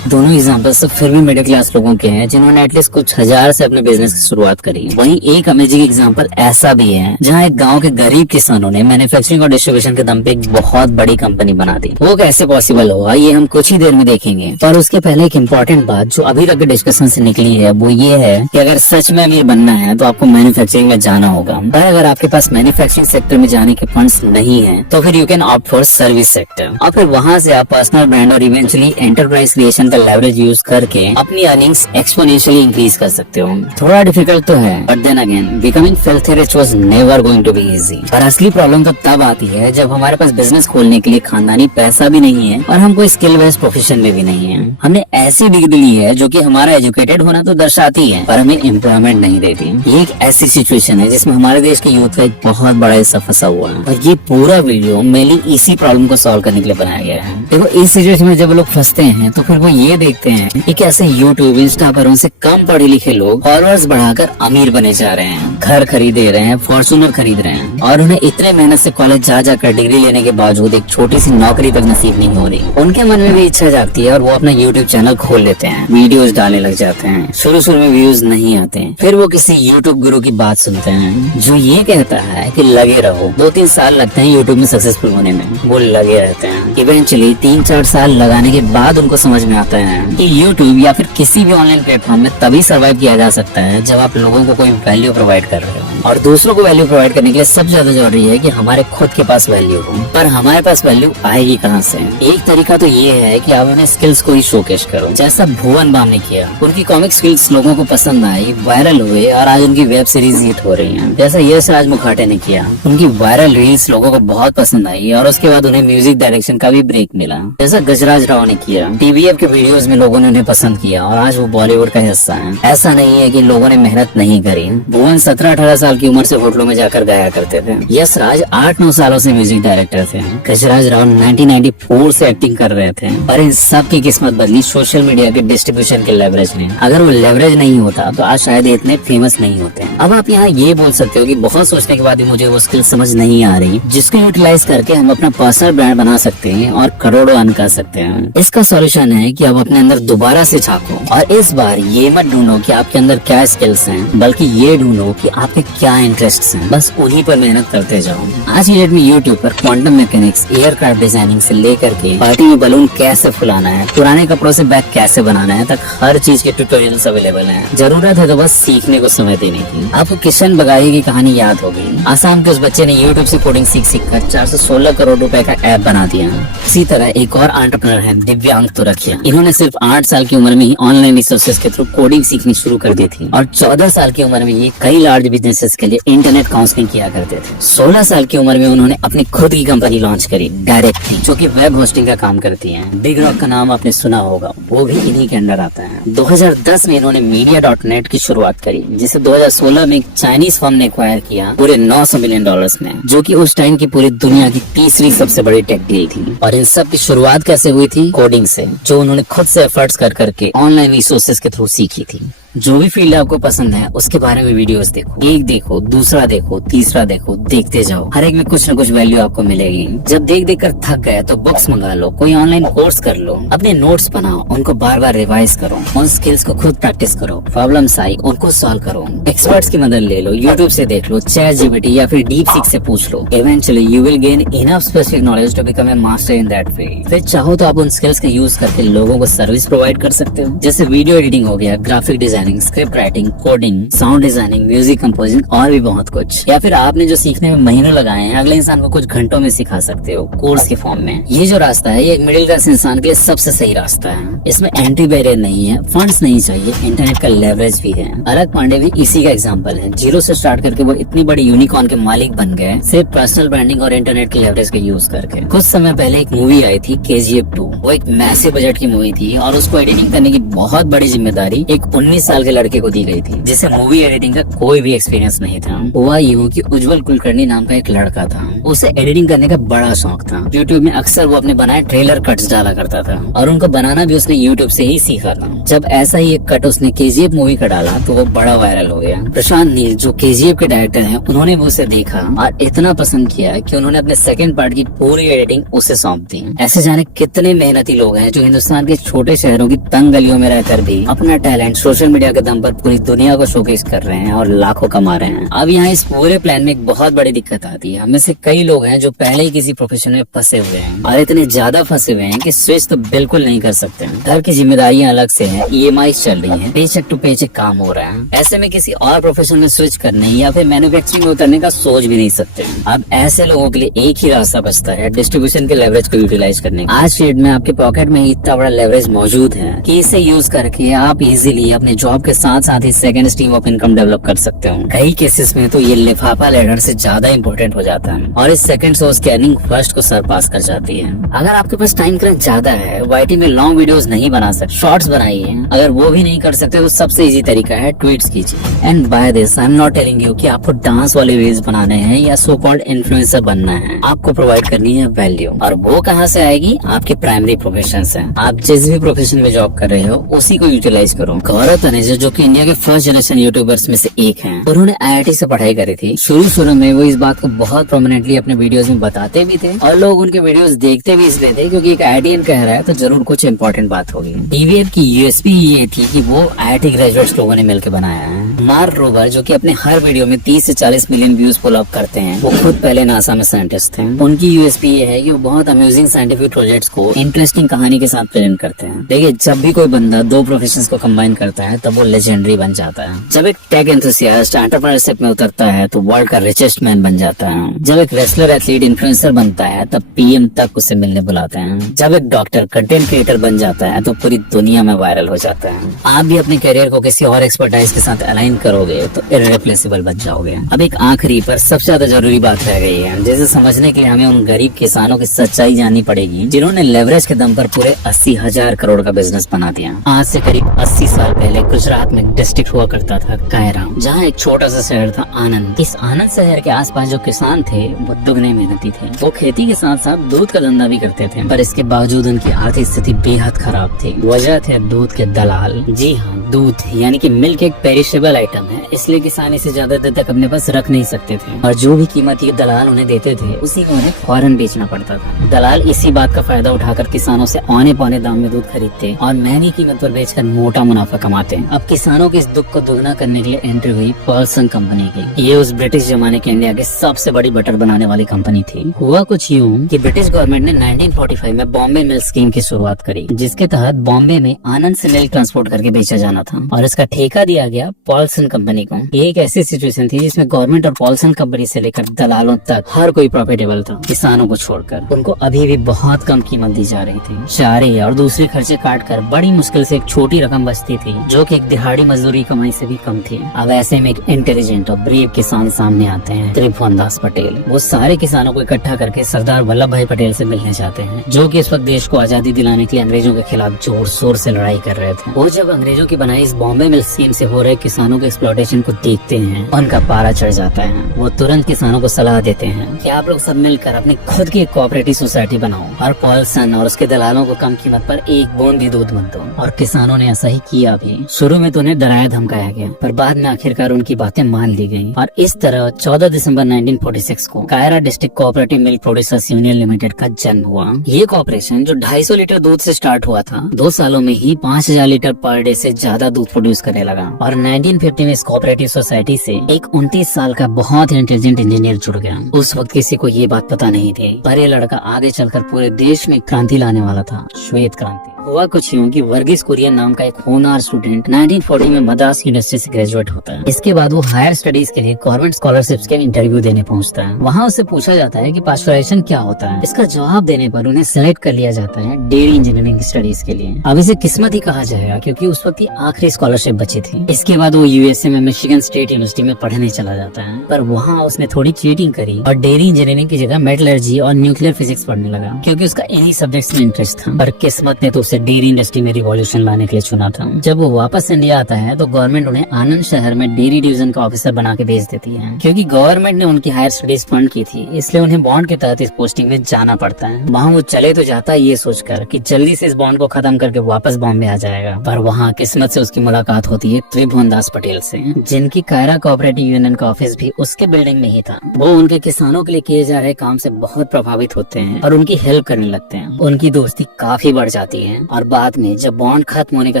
दोनों एग्जांपल्स सब फिर भी मिडिल क्लास लोगों के हैं जिन्होंने एटलीस्ट कुछ हजार से अपने बिजनेस की शुरुआत करी। वहीं एक अमेजिंग एग्जांपल ऐसा भी है जहां एक गांव के गरीब किसानों ने मैन्युफैक्चरिंग और डिस्ट्रीब्यूशन के दम पे एक बहुत बड़ी कंपनी बना दी। वो कैसे पॉसिबल हुआ ये हम कुछ ही देर में देखेंगे, पर उसके पहले एक इम्पोर्टेंट बात जो अभी तक के डिस्कशन से निकली है वो ये है कि अगर सच में अमीर बनना है तो आपको मैन्युफैक्चरिंग में जाना होगा। पर अगर आपके पास मैन्युफैक्चरिंग सेक्टर में जाने के फंड्स नहीं है तो फिर you can opt for service sector और फिर वहां से आप पर्सनल ब्रांड और इवेंचुअली एंटरप्राइज क्रिएशन का लेवरेज यूज करके अपनी अर्निंग्स एक्सपोनेंशियली इंक्रीज कर सकते हो। थोड़ा डिफिकल्ट तो है, but then again becoming filthy rich was never going to be easy. पर असली प्रॉब्लम तो तब आती है जब हमारे पास बिजनेस खोलने के लिए खानदानी पैसा भी नहीं है और हम कोई स्किल बेस्ड प्रोफेशन में भी नहीं है। हमने ऐसी डिग्री ली है जो कि हमारा एजुकेटेड होना तो दर्शाती है पर हमें एम्प्लॉयमेंट नहीं देती। ये एक ऐसी सिचुएशन है जिसमें हमारे देश के यूथ का एक बहुत बड़ा हिस्सा फंसा हुआ है और ये पूरा वीडियो मेनली इसी प्रॉब्लम को सॉल्व करने के लिए बनाया गया है। देखो, इस सिचुएशन में जब लोग फंसते हैं तो फिर वो ये देखते हैं कि कैसे यूट्यूब इंस्टा पर उनसे कम पढ़े लिखे लोग फॉलोअर्स बढ़ाकर अमीर बने जा रहे हैं, घर खरीदे रहे हैं, फॉर्च्यूनर खरीद रहे हैं और उन्हें इतने मेहनत से कॉलेज जा जाकर डिग्री लेने के बावजूद एक छोटी सी नौकरी तक नसीब नहीं हो रही। उनके मन में भी इच्छा जागती है और वो अपना यूट्यूब चैनल खोल लेते हैं, वीडियोस डालने लग जाते हैं। शुरू में व्यूज नहीं आते, फिर वो किसी यूट्यूब गुरु की बात सुनते हैं जो ये कहता है कि लगे रहो। 2-3 साल लगते हैं यूट्यूब में सक्सेसफुल होने में, वो लगे रहते हैं। इवेंचुअली 3-4 साल लगाने के बाद उनको समझ में आता है कि यूट्यूब या फिर किसी भी ऑनलाइन प्लेटफॉर्म में तभी सर्वाइव किया जा सकता है जब आप लोगों को कोई वैल्यू प्रोवाइड कर रहे हो। और दूसरों को वैल्यू प्रोवाइड करने के लिए सबसे ज्यादा जरूरी है कि हमारे खुद के पास वैल्यू हो। पर हमारे पास वैल्यू आएगी कहाँ से? एक तरीका तो ये है कि आप अपने स्किल्स को ही शोकेस करो, जैसा भुवन बाम ने किया। उनकी कॉमिक स्किल्स लोगों को पसंद आई, वायरल हुए और आज उनकी वेब सीरीज हिट हो रही है। जैसा यश राज मुखाटे ने किया, उनकी वायरल रील्स लोगों को बहुत पसंद आई और उसके बाद उन्हें म्यूजिक डायरेक्शन का भी ब्रेक मिला। जैसा गजराज राव ने किया, टीवीएफ के वीडियोस में लोगों ने उन्हें पसंद किया और आज वो बॉलीवुड का हिस्सा है। ऐसा नहीं है कि लोगों ने मेहनत नहीं करी। भुवन 17-18 साल की उम्र से होटलों में जाकर गाया करते थे। यश राज 8-9 सालों से म्यूजिक डायरेक्टर थे। गजराज राव 1994 से एक्टिंग कर रहे थे। पर इन सब की किस्मत बदली सोशल मीडिया के डिस्ट्रीब्यूशन के लेवरेज ने। अगर वो लेवरेज नहीं होता तो आज शायद इतने फेमस नहीं होते। अब आप यहाँ ये बोल सकते हो कि बहुत सोचने के बाद भी मुझे वो स्किल समझ नहीं आ रही जिसको यूटिलाइज करके हम अपना पर्सनल ब्रांड बना सकते हैं और करोड़ों अर्न कर सकते हैं। इसका सॉल्यूशन है कि आप अपने अंदर दोबारा से झांको और इस बार ये मत ढूंढो कि आपके अंदर क्या स्किल्स हैं, बल्कि ये ढूंढो कि आपके क्या इंटरेस्ट्स हैं। बस उन्हीं पर मेहनत करते जाओ। आज की डेट में यूट्यूब पर क्वांटम मैकेनिक्स, एयरक्राफ्ट डिजाइनिंग से लेकर के पार्टी में बलून कैसे फुलाना है, पुराने कपड़ों से बैग कैसे बनाना है तक हर चीज के ट्यूटोरियल्स अवेलेबल हैं। जरूरत है तो बस सीखने को समय देने की। आपको किशन बगाई की कहानी याद होगी। आसाम के उस बच्चे ने यूट्यूब से कोडिंग सीख कर 416 करोड़ रुपए का ऐप बना दिया। इसी तरह एक और एंटरप्रेन्योर है दिव्यांग तुरखिया। इन्होंने सिर्फ 8 साल की उम्र में ही ऑनलाइन रिसोर्सेज के थ्रू कोडिंग सीखनी शुरू कर दी थी और 14 साल की उम्र में ये कई लार्ज बिजनेसेस के लिए इंटरनेट काउंसलिंग किया करते थे। 16 साल की उम्र में उन्होंने अपनी खुद की कंपनी लॉन्च करी, डायरेक्टली, जो कि वेब होस्टिंग का काम करती है। बिग रॉक का नाम आपने सुना होगा, वो भी इन्हीं के अंडर आता है। 2010 में इन्होंने media.net की शुरुआत करी, जिसे 2016 में एक चाइनीज फर्म ने एक्वायर किया पूरे $900 मिलियन में, जो कि उस टाइम की पूरी दुनिया की तीसरी सबसे बड़ी टेक डील थी। और इन सब की शुरुआत कैसे हुई थी? कोडिंग से, जो उन्होंने खुद से एफर्ट्स कर करके ऑनलाइन रिसोर्सेज के थ्रू सीखी थी। जो भी फील्ड आपको पसंद है उसके बारे में वीडियोस देखो, एक देखो, दूसरा देखो, तीसरा देखो, देखते जाओ। हर एक में कुछ न कुछ वैल्यू आपको मिलेगी। जब देख कर थक गए तो बुक्स मंगा लो, कोई ऑनलाइन कोर्स कर लो, अपने नोट्स बनाओ, उनको बार बार रिवाइज करो, उन स्किल्स को खुद प्रैक्टिस करो, प्रॉब्लम्स आई उनको सॉल्व करो, एक्सपर्ट्स की मदद ले लो, यूट्यूब से देख लो, ChatGPT या फिर DeepSeek से पूछ लो। Eventually you will gain enough specific knowledge to become a master in that field. फिर चाहो तो आप उन स्किल्स का यूज करके लोगों को सर्विस प्रोवाइड कर सकते हो, जैसे वीडियो एडिटिंग हो गया, graphic design designing, script writing, coding, sound designing, music composing और भी बहुत कुछ। या फिर आपने जो सीखने में महीनों लगाए हैं अगले इंसान को कुछ घंटों में सिखा सकते हो कोर्स के फॉर्म में। ये जो रास्ता है ये एक मिडिल क्लास इंसान के लिए सबसे सही रास्ता है। इसमें एंट्री बैरियर नहीं है, फंड्स नहीं चाहिए, इंटरनेट का लेवरेज भी है। अलग पांडे भी इसी का एग्जांपल है। जीरो से स्टार्ट करके वो इतनी बड़ी यूनिकॉर्न के मालिक बन गए सिर्फ पर्सनल ब्रांडिंग और इंटरनेट के लेवरेज का यूज करके। कुछ समय पहले एक मूवी आई थी KGF 2। वो एक मैसिव बजट की मूवी थी और उसको एडिटिंग करने की बहुत बड़ी जिम्मेदारी एक 19 साल के लड़के को दी गई थी जिसे मूवी एडिटिंग का कोई भी एक्सपीरियंस नहीं था। हुआ यूं कि उज्जवल कुलकर्णी नाम का एक लड़का था, उसे एडिटिंग करने का बड़ा शौक था। यूट्यूब में अक्सर वो अपने बनाए ट्रेलर कट्स डाला करता था और उनको बनाना भी उसने यूट्यूब से ही सीखा था। जब ऐसा ही एक कट उसने KGF मूवी का डाला तो वो बड़ा वायरल हो गया। प्रशांत नील जो KGF के डायरेक्टर हैं उन्होंने भी उसे देखा और इतना पसंद किया कि उन्होंने अपने सेकंड पार्ट की पूरी एडिटिंग उसे सौंप दी। ऐसे जाने कितने मेहनती लोग हैं जो हिंदुस्तान के छोटे शहरों की तंग गलियों में रहकर भी अपना टैलेंट सोशल मीडिया के दम पर पूरी दुनिया को शोकेस कर रहे हैं और लाखों कमा रहे हैं। अब यहाँ इस पूरे प्लान में एक बहुत बड़ी दिक्कत आती है। हमें से कई लोग हैं जो पहले ही किसी प्रोफेशन में फंसे हुए हैं और इतने ज्यादा फंसे हुए हैं कि स्विच तो बिल्कुल नहीं कर सकते। घर की जिम्मेदारियां अलग से हैं, EMI चल रही हैं, पेचेक टू पेचेक काम हो रहा है। ऐसे में किसी और प्रोफेशन में स्विच करने या फिर मैन्युफैक्चरिंग में उतरने का सोच भी नहीं सकते। अब ऐसे लोगों के लिए एक ही रास्ता बचता है डिस्ट्रीब्यूशन के लेवरेज को यूटिलाइज करने का। आज डेट में आपके पॉकेट में इतना बड़ा लेवरेज मौजूद है कि इसे यूज करके आप इजीली अपने जॉब के साथ साथ ही second stream of income develop कर सकते हो। कई केसेस में तो ये लिफाफा लेडर से ज्यादा इंपॉर्टेंट हो जाता है और इस सेकंड सोर्स की अर्निंग फर्स्ट को सरपास कर जाती है। अगर आपके पास टाइम क्रंच ज्यादा है, YT में लॉन्ग वीडियोस नहीं बना सकते, शॉर्ट्स बनाइए। अगर वो भी नहीं कर सकते तो सबसे इजी तरीका है ट्वीट्स कीजिए। And by this I am not telling you कि आपको डांस वाले रील्स बनाने हैं या सो कॉल्ड इन्फ्लुएंसर बनना है। आपको प्रोवाइड करनी है वैल्यू, और वो कहाँ से आएगी? आपके प्राइमरी प्रोफेशन से। आप जिस भी प्रोफेशन में जॉब कर रहे हो उसी को यूटिलाइज करो। गौरव तनेजा जो कि इंडिया के फर्स्ट जनरेशन यूट्यूबर्स में से एक हैं, उन्होंने IIT से पढ़ाई करी थी। शुरू में वो इस बात को बहुत प्रोमिनेंटली अपने वीडियोस में बताते भी थे और लोग उनके वीडियोस देखते भी इसलिए थे क्योंकि एक IITian कह रहा है तो जरूर कुछ इंपॉर्टेंट बात होगी। TVF की USP ये थी कि वो IIT ग्रेजुएट्स लोगों ने मिलकर बनाया है। मार्क रोबर जो कि अपने हर वीडियो में 30 से 40 मिलियन व्यूज फॉलो अप करते हैं, वो खुद पहले नासा में साइंटिस्ट थे। उनकी USP ये है कि वो बहुत अम्यूजिंग साइंटिफिक प्रोजेक्ट्स को इंटरेस्टिंग कहानी के साथ प्रेजेंट करते हैं। देखिए, जब भी कोई बंदा दो प्रोफेशंस को कंबाइन करता है तब वो लेजेंडरी बन जाता है। जब एक टेक एंथुसियास्ट एंटरप्रेन्योरशिप में उतरता है तो वर्ल्ड का रिचेस्ट मैन बन जाता है। जब एक रेसलर एथलीट इन्फ्लुएंसर बनता है तब PM तक उसे मिलने बुलाते हैं। जब एक डॉक्टर कंटेंट क्रिएटर बन जाता है तो पूरी दुनिया में वायरल हो जाता है। आप भी अपने करियर को किसी और एक्सपर्टाइज के साथ अलाइन करोगे तो इररिप्लेसेबल बन जाओगे। अब एक आखिरी पर सबसे ज्यादा जरूरी बात रह गई है, जिसे समझने के लिए हमें उन गरीब किसानों की सच्चाई जाननी पड़ेगी जिन्होंने लेवरेज के दम पर पूरे 80,000 करोड़ का बिजनेस बना दिया। आज से करीब 80 साल पहले गुजरात में एक डिस्ट्रिक्ट हुआ करता था कायरा, जहाँ एक छोटा सा शहर था आनंद। इस आनंद शहर के आसपास जो किसान थे वो दुगने मेहनती थे। वो खेती के साथ साथ दूध का धंधा भी करते थे, पर इसके बावजूद उनकी आर्थिक स्थिति बेहद खराब थी। वजह थे दूध के दलाल। जी हाँ, दूध यानी कि मिल्क एक पेरिशेबल आइटम है, इसलिए किसान इसे ज्यादा देर तक अपने पास रख नहीं सकते थे और जो भी कीमत ये दलाल उन्हें देते थे उसी को उन्हें फौरन बेचना पड़ता था। दलाल इसी बात का फायदा उठाकर किसानों से औने पौने दाम में दूध खरीदते और महंगी कीमत पर बेचकर मोटा मुनाफा कमाते। अब किसानों के इस दुख को दुगना करने के लिए एंट्री हुई पर्सन कंपनी की। ये उस ब्रिटिश जमाने के इंडिया की सबसे बड़ी बटर बनाने वाली कंपनी थी। हुआ कुछ यूं कि ब्रिटिश गवर्नमेंट ने 1945 में बॉम्बे मिल्क स्कीम की शुरुआत करी, जिसके तहत बॉम्बे में आनंद से मिल्क ट्रांसपोर्ट करके बेचा जाना था और इसका ठेका दिया गया पॉल्सन कंपनी को। ये एक ऐसी सिचुएशन थी जिसमें गवर्नमेंट और पॉल्सन कंपनी से लेकर दलालों तक हर कोई प्रॉफिटेबल था, किसानों को छोड़कर। उनको अभी भी बहुत कम कीमत दी जा रही थी। चारे और दूसरे खर्चे काट कर बड़ी मुश्किल से एक छोटी रकम बचती थी जो कि एक दिहाड़ी मजदूरी कमाई से भी कम थी। अब ऐसे में एक इंटेलिजेंट और ब्रेव किसान सामने आते हैं, त्रिभुवन दास पटेल। वो सारे किसानों को इकट्ठा करके सरदार वल्लभ भाई पटेल से मिलने चाहते हैं, जो कि इस वक्त देश को आजादी दिलाने के लिए अंग्रेजों के खिलाफ जोर शोर से लड़ाई कर रहे थे। वो जब अंग्रेजों की बनाई इस बॉम्बे मिल्क स्कीम से हो रहे किसानों के एक्सप्लॉयटेशन को देखते हैं, उनका पारा चढ़ जाता है। वो तुरंत किसानों को सलाह देते हैं कि आप लोग सब मिलकर अपनी खुद की एक कोऑपरेटिव सोसाइटी बनाओ और पॉल्सन और उसके दलालों को कम कीमत पर एक बूंद भी दूध मत दो। और किसानों ने ऐसा ही किया भी। शुरू में तो उन्हें डराया धमकाया गया, पर बाद में आखिरकार उनकी बातें मान ली गयी और इस तरह 14 दिसंबर 1946 को Kaira district cooperative milk producers union limited का जन्म हुआ। ये कॉर्पोरेशन जो 250 लीटर दूध से स्टार्ट हुआ था, 2 सालों में ही 5000 लीटर पर डे से ज्यादा दूध प्रोड्यूस करने लगा। और 1950 में इस कोऑपरेटिव सोसाइटी से एक 29 साल का बहुत ही इंटेलिजेंट इंजीनियर जुड़ गया। उस वक्त किसी को ये बात पता नहीं थी, पर ये लड़का आगे चलकर पूरे देश में क्रांति लाने वाला था, श्वेत क्रांति। हुआ कुछ यूं कि वर्गीस कुरियन नाम का एक होनहार स्टूडेंट 1940 में मद्रास यूनिवर्सिटी से ग्रेजुएट होता है। इसके बाद वो हायर स्टडीज के लिए गवर्नमेंट स्कॉलरशिप्स के इंटरव्यू देने पहुंचता है। वहाँ उससे पूछा जाता है कि पास्चुराइजेशन क्या होता है। इसका जवाब देने पर उन्हें सेलेक्ट कर लिया जाता है डेयरी इंजीनियरिंग की स्टडीज के लिए। अब इसे किस्मत ही कहा जाएगा क्योंकि उस वक्त आखिरी स्कॉलरशिप बची थी। इसके बाद वो यूएसए में मिशिगन स्टेट यूनिवर्सिटी में पढ़ने चला जाता है, पर वहाँ उसने थोड़ी चीटिंग करी और डेयरी इंजीनियरिंग की जगह मेटलर्जी और न्यूक्लियर फिजिक्स पढ़ने लगा क्योंकि उसका इन्हीं सब्जेक्ट्स में इंटरेस्ट था। पर किस्मत ने तो उसे डेयरी इंडस्ट्री में रिवॉल्यूशन लाने के लिए चुना था। जब वो वापस इंडिया आता है तो गवर्नमेंट उन्हें आनंद शहर में डेयरी डिवीजन का ऑफिसर बना के भेज देती है। क्योंकि गवर्नमेंट ने उनकी हायर स्टडीज फंड की थी, इसलिए उन्हें बॉन्ड के तहत इस पोस्टिंग में जाना पड़ता है। वहाँ वो चले तो जाता है ये सोचकर कि जल्दी से इस बॉन्ड को खत्म करके वापस बॉम्बे आ जाएगा, पर वहाँ किस्मत से उसकी मुलाकात होती है त्रिभुवन दास पटेल से, जिनकी कायरा कोऑपरेटिव यूनियन का ऑफिस भी उसके बिल्डिंग में ही था। वो उनके किसानों के लिए किए जा रहे काम से बहुत प्रभावित होते हैं और उनकी हेल्प करने लगते हैं। उनकी दोस्ती काफी बढ़ जाती है और बाद में जब बॉन्ड खत्म होने का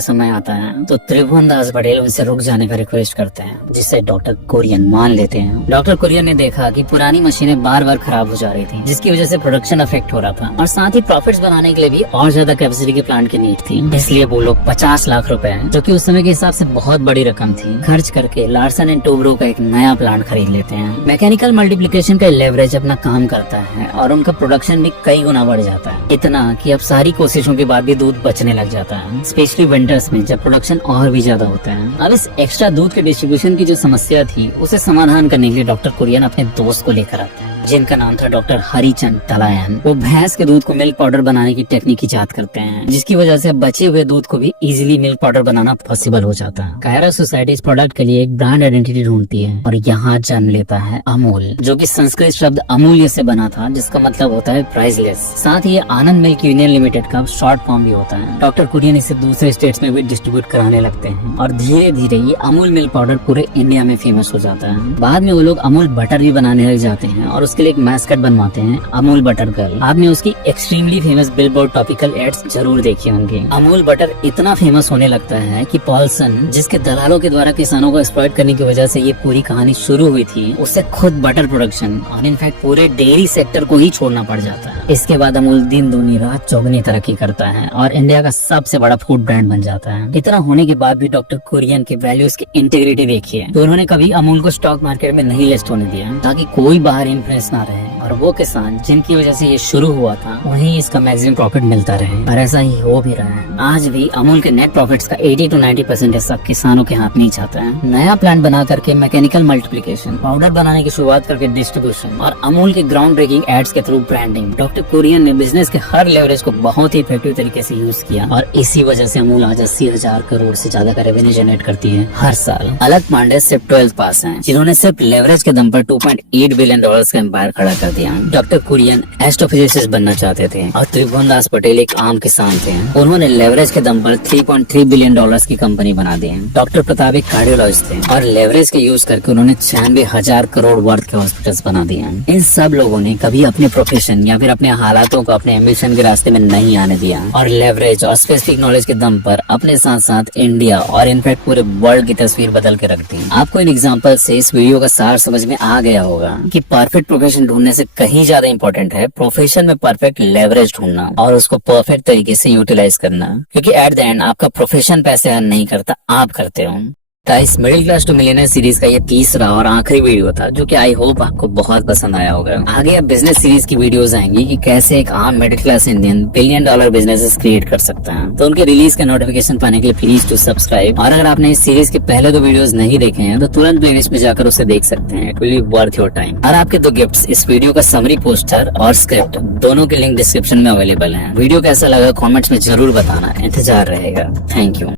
समय आता है तो त्रिभुवन दास पटेल उनसे रुक जाने का रिक्वेस्ट करते हैं, जिससे डॉक्टर कुरियन मान लेते हैं। डॉक्टर कुरियन ने देखा कि पुरानी मशीनें बार बार खराब हो जा रही थी, जिसकी वजह से प्रोडक्शन अफेक्ट हो रहा था और साथ ही प्रॉफिट्स बनाने के लिए भी और ज्यादा कैपेसिटी के प्लांट की नीड थी। इसलिए वो लोग 50 लाख रुपए, जो कि उस समय के हिसाब से बहुत बड़ी रकम थी, खर्च करके लार्सन एंड टोब्रो का एक नया प्लांट खरीद लेते हैं। मैकेनिकल मल्टीप्लिकेशन का लेवरेज अपना काम करता है और उनका प्रोडक्शन भी कई गुना बढ़ जाता है, इतना कि अब सारी कोशिशों के बाद भी दूध बचने लग जाता है, स्पेशली विंटर्स में जब प्रोडक्शन और भी ज्यादा होता है। अब इस एक्स्ट्रा दूध के डिस्ट्रीब्यूशन की जो समस्या थी उसे समाधान करने के लिए डॉक्टर कुरियन अपने दोस्त को लेकर आते हैं, जिनका नाम था डॉक्टर हरिचंद तलायन। वो भैंस के दूध को मिल्क पाउडर बनाने की टेक्निक इजाद करते हैं, जिसकी वजह से बचे हुए दूध को भी इजीली मिल्क पाउडर बनाना पॉसिबल हो जाता है। कायरा सोसाइटी इस प्रोडक्ट के लिए एक ब्रांड आइडेंटिटी ढूंढती है और यहाँ जन्म लेता है अमूल, जो कि संस्कृत शब्द अमूल्य से बना था, जिसका मतलब होता है प्राइसलेस। साथ ही आनंद मिल्क यूनियन लिमिटेड का शॉर्ट फॉर्म भी होता है। डॉक्टर कुरियन इसे दूसरे स्टेट्स में भी डिस्ट्रीब्यूट कराने लगते हैं और धीरे धीरे ये अमूल मिल्क पाउडर पूरे इंडिया में फेमस हो जाता है। बाद में वो लोग अमूल बटर भी बनाने लग जाते हैं और उसके लिए एक मैस्कट बनवाते हैं, अमूल बटर गर्ल। आपने उसकी extremely famous billboard topical ads जरूर देखे होंगे। अमूल बटर इतना फेमस होने लगता है कि पॉल्सन, जिसके दलालों के द्वारा किसानों को एक्सप्लॉइट करने की वजह से ये पूरी कहानी शुरू हुई थी, उससे खुद बटर प्रोडक्शन और इनफैक्ट पूरे डेयरी सेक्टर को ही छोड़ना पड़ जाता है। इसके बाद अमूल दिन दूनी रात चौगुनी तरक्की करता है और इंडिया का सबसे बड़ा फूड ब्रांड बन जाता है। इतना होने के बाद भी डॉक्टर कुरियन के वैल्यूज की इंटीग्रिटी देखिए, तो उन्होंने कभी अमूल को स्टॉक मार्केट में नहीं लिस्ट होने दिया ताकि कोई बाहर इन्फ्लुएंस ना रहे और वो किसान जिनकी वजह से ये शुरू हुआ था वहीं इसका मैक्सिमम प्रॉफिट मिलता रहे। और ऐसा ही हो भी रहा है। आज भी अमूल के नेट प्रॉफिट्स का 80 to 90% हिस्सा किसानों के हाथ में ही जाता है। नया प्लांट बना करके मैकेनिकल मल्टीप्लिकेशन, पाउडर बनाने की शुरुआत करके डिस्ट्रीब्यूशन और अमूल के ग्राउंड ब्रेकिंग एड्स के थ्रू ब्रांडिंग, डॉक्टर कुरियन ने बिजनेस के हर लेवरेज को बहुत ही इफेक्टिव तरीके से यूज किया और इसी वजह से अमूल आज 80,000 करोड़ से ज्यादा का रेवेन्यू जनरेट करती है हर साल। अलक पांडे सिर्फ 12th पास हैं, जिन्होंने सिर्फ लेवरेज के दम पर $2.8 बिलियन का एम्पायर खड़ा कर दिया। डॉक्टर कुरियन एस्ट्रोफिजिसिस्ट बनना चाहते थे और त्रिभुवन दास पटेल एक आम किसान थे। उन्होंने लेवरेज के दम पर $3.3 बिलियन की कंपनी बना दी। डॉक्टर प्रताप एक कार्डियोलॉजिस्ट थे और लेवरेज के यूज करके उन्होंने 96,000 करोड़ वर्थ के हॉस्पिटल्स बना दिए। इन सब लोगों ने कभी अपने प्रोफेशन या फिर अपने हालातों को अपने एम्बिशन के रास्ते में नहीं आने दिया और लेवरेज और स्पेसिफिक नॉलेज के दम पर अपने साथ साथ इंडिया और इनफैक्ट पूरे वर्ल्ड की तस्वीर बदल के रख दी। आपको इन एग्जांपल से इस वीडियो का सार समझ में आ गया होगा कि परफेक्ट प्रोफेशन ढूंढने से कहीं ज्यादा इंपॉर्टेंट है प्रोफेशन में परफेक्ट लेवरेज ढूंढना और उसको परफेक्ट तरीके से यूटिलाइज करना, क्योंकि एट द एंड आपका प्रोफेशन पैसे अर्न नहीं करता, आप करते हो। इस middle class to millionaire series का ये तीसरा और आखिरी वीडियो था, जो कि आई होप आपको बहुत पसंद आया होगा। आगे अब बिजनेस सीरीज की वीडियोस आएंगी कि कैसे एक आम middle class Indian $1 billion business create कर सकता है। तो उनके रिलीज का नोटिफिकेशन पाने के लिए प्लीज टू सब्सक्राइब। और अगर आपने इस सीरीज के पहले 2 वीडियोस नहीं देखे हैं तो तुरंत प्लेलिस्ट में जाकर उसे देख सकते हैं। It will be worth your time. और आपके 2 गिफ्ट्स, इस वीडियो का समरी पोस्टर और स्क्रिप्ट, दोनों के लिंक डिस्क्रिप्शन में अवेलेबल है। वीडियो कैसा लगा कॉमेंट्स में जरूर बताना, इंतजार रहेगा। Thank you.